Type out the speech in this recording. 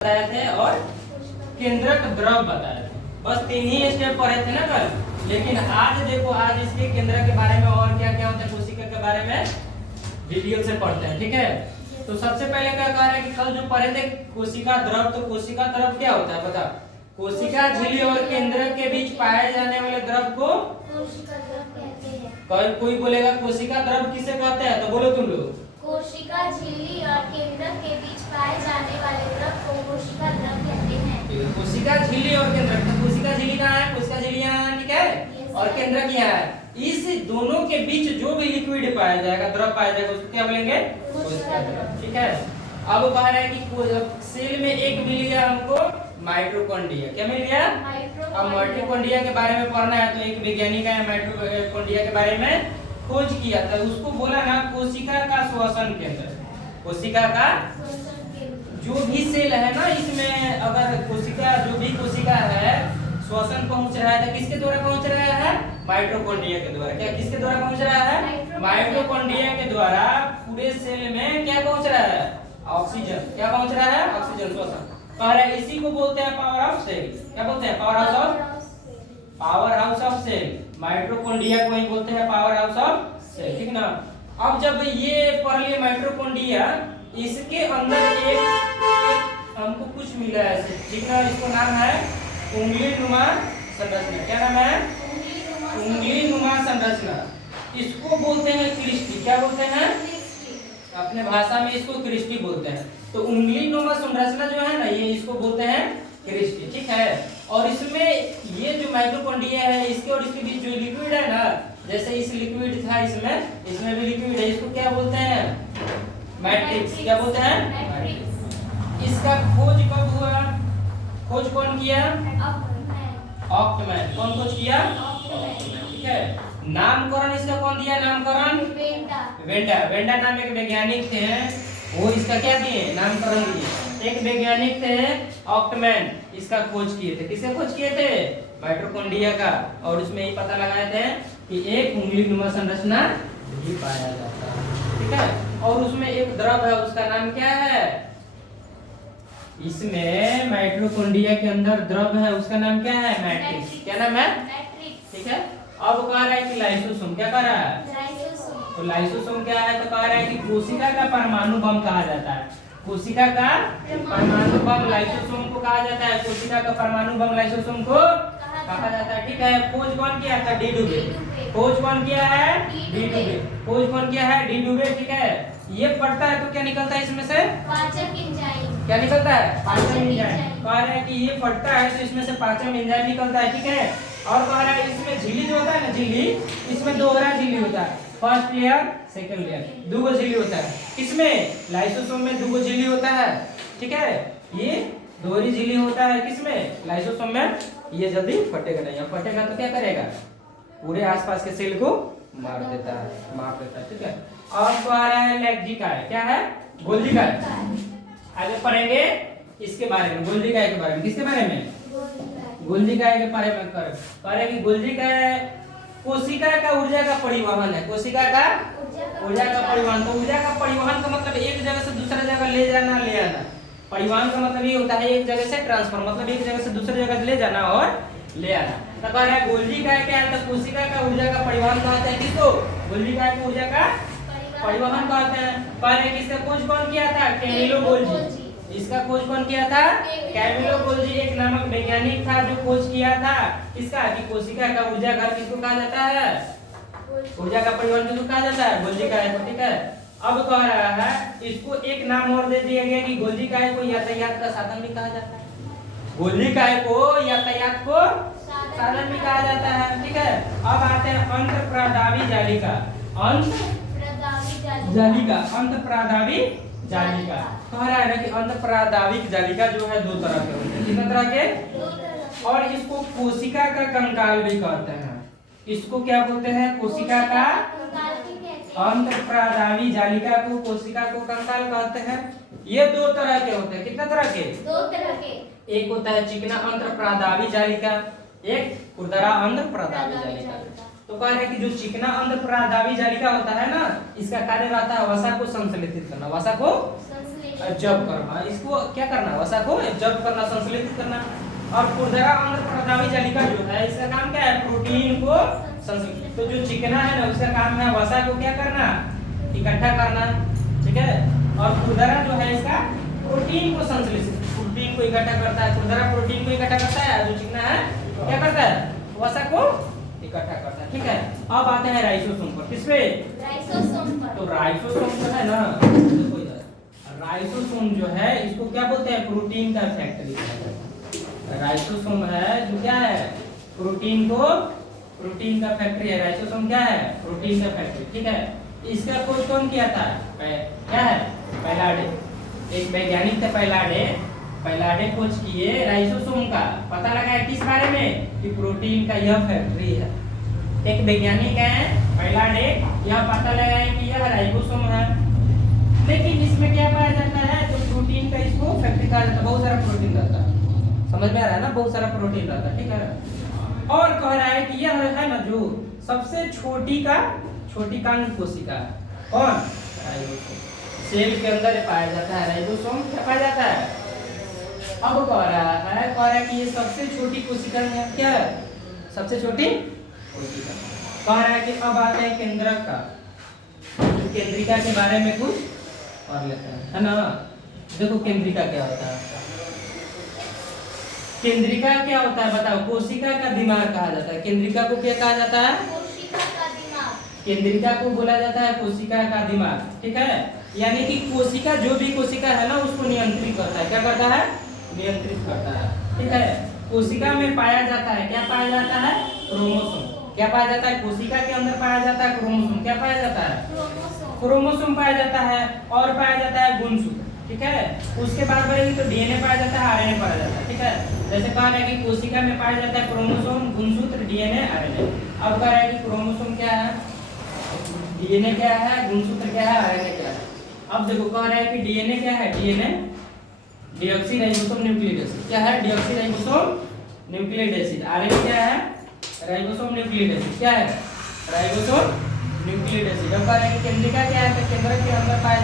बताए थे और केंद्रक द्रव बताए थे। बस 3 ही स्टेप पढ़े थे ना कल। लेकिन आज देखो, आज इसके केंद्रक के बारे में और क्या क्या होता है, कोशिका के बारे में डिटेल से पढ़ते हैं। ठीक है, तो सबसे पहले क्या कह रहा है कि कल जो पढ़े थे कोशिका द्रव, तो कोशिका द्रव क्या होता है बता। कोशिका झिल्ली और केंद्रक के बीच पाए जाने वाले द्रव को कोशिका द्रव कहते हैं। कोई बोलेगा कोशिका द्रव किसे कहते हैं, तो बोलो तुम लोग। कोशिका झिल्ली और केंद्रक के बीच पाए जाने वाले द्रव को कोशिका द्रव कहते हैं। कोशिका झिल्ली और केंद्रक, तो कोशिका झिल्ली कहाँ है, कोशिका झिल्ली यहाँ है, ठीक है, और केंद्रक यहाँ है। इस दोनों के बीच जो भी लिक्विड पाया जाएगा, द्रव पाया जाएगा, उसको क्या बोलेंगे, कोशिका द्रव। ठीक है, अब कह रहा है कि सेल में एक मिल गया हमको माइटोकॉन्ड्रिया। क्या मिल गया, अब माइटोकॉन्ड्रिया के बारे में पढ़ना है। तो एक वैज्ञानिक है माइटोकॉन्ड्रिया के बारे में खोज किया था, उसको बोला ना कोशिका का श्वसन केंद्र। कोशिका का जो भी सेल है ना, इसमें अगर कोशिका जो भी कोशिका है श्वसन पहुंच रहा है तो किसके द्वारा पहुंच रहा है, माइटोकॉन्ड्रिया के द्वारा। क्या किसके द्वारा पहुंच रहा है, माइटोकॉन्ड्रिया के द्वारा पूरे सेल में क्या पहुंच रहा है, ऑक्सीजन। क्या पहुंच रहा है, ऑक्सीजन श्वसन। कह रहा है इसी को बोलते हैं पावर ऑफ सेल। क्या बोलते हैं, power house of cell. Mitochondria को ही बोलते हैं पावर हाउस ऑफ सेल, ठीक ना। अब जब ये पढ़ लिए माइटोकॉन्ड्रिया, इसके अंदर एक हमको कुछ मिला है, ठीक ना। इसको नाम है उंगली नुमा संरचना। क्या नाम है, उंगली नुमा संरचना। इसको बोलते हैं क्रिस्टी। क्या बोलते हैं, अपने भाषा में इसको क्रिस्टी बोलते हैं। तो उंगली नुमा संरचना जो है ना, ये इसको बोलते हैं क्रिस्टी, ठीक है। और इसमें ये जो माइटोकॉन्ड्रिया है, इसके और इसके बीच जो लिक्विड है ना, जैसे इस लिक्विड था इसमें भी लिक्विड है, इसको क्या बोलते हैं, मैट्रिक्स। क्या बोलते हैं, इसका खोज कब हुआ, खोज कौन किया, ऑक्टमैन। कौन खोज किया, ठीक है। नामकरण इसका कौन दिया, नामकरण वेंडा नाम एक वैज्ञानिक थे, वो इसका क्या दिए, नामकरण दिए। एक वैज्ञानिक थे ऑक्टमैन, इसका खोज किए थे। किसका खोज किए थे, माइटोकॉन्ड्रिया का। और उसमें ये पता लगाए थे कि एक उंगली नुमा संरचना भी पाया जाता है, ठीक है। और उसमें एक द्रव है, उसका नाम क्या है, इसमें माइटोकॉन्ड्रिया के अंदर द्रव है, उसका नाम क्या है, मैट्रिक्स। क्या नाम है, ठीक है। अब कह रहा है कि लाइसोसोम। क्या कह रहा है, तो लाइसोसोम क्या है, तो कह रहा है कि कोशिका का परमाणु बम कहा जाता है। कोशिका का परमाणु बम लाइसोसोम को कहा जाता है। कोशिका का परमाणु बम लाइसोसोम को कहा जाता है, ठीक है। खोज कौन किया था, डी डुबे। खोज कौन किया है, डी डुबे। खोज कौन किया है, डी डुबे, ठीक है। ये पढ़ता है तो क्या निकलता है इसमें से, पाचक एंजाइम। क्या निकलता है, पाचक एंजाइम। कह रहा है कि ये पढ़ता है तो इसमें से पाचक एंजाइम निकलता है, ठीक है। और कह रहा है इसमें झिल्ली जो होता है ना, झिल्ली, इसमें दोहरा झिल्ली होता है, फर्स्ट लेयर सेकंड लेयर, दो झिल्ली होता है। किसमें, लाइसोसोम में 2 झिल्ली होता है, ठीक है। ये दोहरी झिल्ली होता है किसमें, लाइसोसोम में। ये जल्दी फटेगा नहीं, फटेगा तो क्या करेगा, पूरे आसपास के सेल को मार देता है, मार देता है, ठीक है। और तो आ रहा है लैक्टिकाय। क्या है, गोल्जिकाय। आगे पढ़ेंगे इसके बारे में, गोल्जिकाय के बारे में। किसके बारे में, गोल्जिकाय के बारे में कह रहे कि गोल्जिकाय कोशिका का ऊर्जा का परिवहन है। कोशिका का ऊर्जा का परिवहन। तो ऊर्जा का परिवहन का मतलब एक जगह से दूसरे जगह ले जाना, ले आना। परिवहन का मतलब ये होता है एक जगह से ट्रांसफर, मतलब एक जगह से दूसरे जगह ले जाना और ले आना। तो कह रहा है गोल्जिकाय क्या है, तो कोशिका का ऊर्जा का परिवहन कहते हैं किसको, गोल्जिकाय को ऊर्जा का परिवहन कहते हैं। कह रहे हैं कि इसका खोज कौन किया था, कैमिलो गोल्जी। इसका खोज कौन किया था, कैमिलो गोल्जी एक नामक वैज्ञानिक था जो खोज किया था इसका, कि कोशिका का ऊर्जा घर किसको कहा जाता है, ऊर्जा का परिवहन किसको कहा जाता है, गोल्जिकाय को, ठीक है। अब कह रहा है इसको एक नाम और दे दिया गया कि गोल्जिकाय को यातायात का साधन भी कहा जाता है। गोल्जिकाय को यातायात को साधन भी कहा जाता है, ठीक है। अब आते हैं अंतःप्रदावी जालिका। अंतःप्रदावी जालिका कह रहा है ना कि अंतःप्रदाविक जालिका जो है 2 तरह के होते हैं। कितने तरह के, और इसको कोशिका का कंकाल भी कहते हैं। इसको क्या बोलते हैं, कोशिका का, अंतःप्रदावी जालिका को कोशिका को कंकाल कहते हैं। ये 2 तरह के होते हैं। कितने तरह के, 2 तरह के। एक होता है चिकना अंतःप्रदावी जालिका, एक खुरदरा अंतःप्रदावी जालिका। तो कह रहे हैं कि जो चिकना अंतःप्रदावी जालिका होता है ना, इसका कार्य रहता है वसा को संश्लेषित करना, वसा को एब्जॉर्ब करना, इसको क्या करना, वसा को एब्जॉर्ब करना, संश्लेषित करना। और खुरदरा अंग प्रदावी जालिका जो है इसका काम क्या है, प्रोटीन को संश्लेषित। तो जो चिकना है ना उसका काम है वसा को क्या करना, इकट्ठा करना, ठीक है। और खुरदरा जो है इसका प्रोटीन को संश्लेषित, प्रोटीन को इकट्ठा करता है। खुरदरा प्रोटीन को इकट्ठा करता है, जो चिकना है क्या करता है, वसा को इकट्ठा करता है, ठीक है। अब आते हैं राइसोसोम पर, किस पे, राइसोसोम पर। तो राइसोसोम जो है ना, देखो इधर, राइसोसोम जो है इसको क्या बोलते हैं, प्रोटीन का फैक्ट्री है। राइसोसोम है जो क्या है, प्रोटीन को, प्रोटीन का फैक्ट्री है। राइसोसोम क्या है, प्रोटीन का फैक्ट्री, ठीक है। इसका खोज कौन किया था, क्या है, पैलाडे, एक वैज्ञानिक थे पैलाडे। पैलाडे खोज किए राइसोसोम का, पता लगाया किस बारे में, कि प्रोटीन का यह फैक्ट्री है। एक वैज्ञानिक है पैलाडे, यह पता लगाया कि यह राइबोसोम है। लेकिन इसमें क्या पाया जाता है, तो प्रोटीन का इसको फैक्ट्री कहा जाता है, बहुत सारा प्रोटीन रहता है, समझ में आ रहा है ना, बहुत सारा प्रोटीन रहता है, ठीक है। और कह रहा है कि यह है ना जो सबसे छोटी कांड कोशिका, कौन, राइबोसोम, सेल के अंदर पाया जाता है। राइबोसोम क्या पाया जाता है, अब कह रहा है कि ये सबसे छोटी कोशिका है, क्या है, सबसे छोटी कोशिका। कह रहा है कि अब आते हैं केंद्रक का, केंद्रिका के बारे में कुछ और लेते हैं, है ना। देखो केंद्रिका क्या होता है, केंद्रिका क्या होता है बताओ, कोशिका का दिमाग कहा जाता है। केंद्रिका को क्या कहा जाता है, कोशिका का दिमाग। केंद्रिका को बोला जाता है कोशिका का दिमाग, ठीक है। यानी कि कोशिका, जो भी कोशिका है ना उसको नियंत्रित करता है, क्या करता है, नियंत्रित करता है, ठीक है। कोशिका में पाया जाता है, क्या पाया जाता है, क्रोमोसोम। क्या पाया जाता है, कोशिका के अंदर पाया जाता है क्रोमोसोम। क्या पाया जाता है, क्रोमोसोम पाया जाता है। और पाया जाता है गुणसूत्र, ठीक है। उसके बाद बढ़ेगी तो डीएनए पाया जाता है, आरएनए पाया जाता है, ठीक है। जैसे कहा है कि कोशिका में पाया जाता है क्रोमोसोम, गुणसूत्र, डीएनए, आरएनए। अब कह रहा है कि क्रोमोसोम क्या है, डीएनए क्या है, गुणसूत्र क्या है, आरएनए क्या है। अब देखो कह रहा है कि डीएनए क्या है, डीएनए डीऑक्सीराइबोसोम न्यूक्लिक एसिड, क्या है, डीऑक्सीराइबोसोम न्यूक्लिक एसिड। आरएनए क्या है, राइबोसोम न्यूक्लिक एसिड, क्या है, राइबोसोम न्यूक्लिक एसिड। अब कह रहा है कि केंद्रिका क्या है, तो केंद्रक के अंदर पाया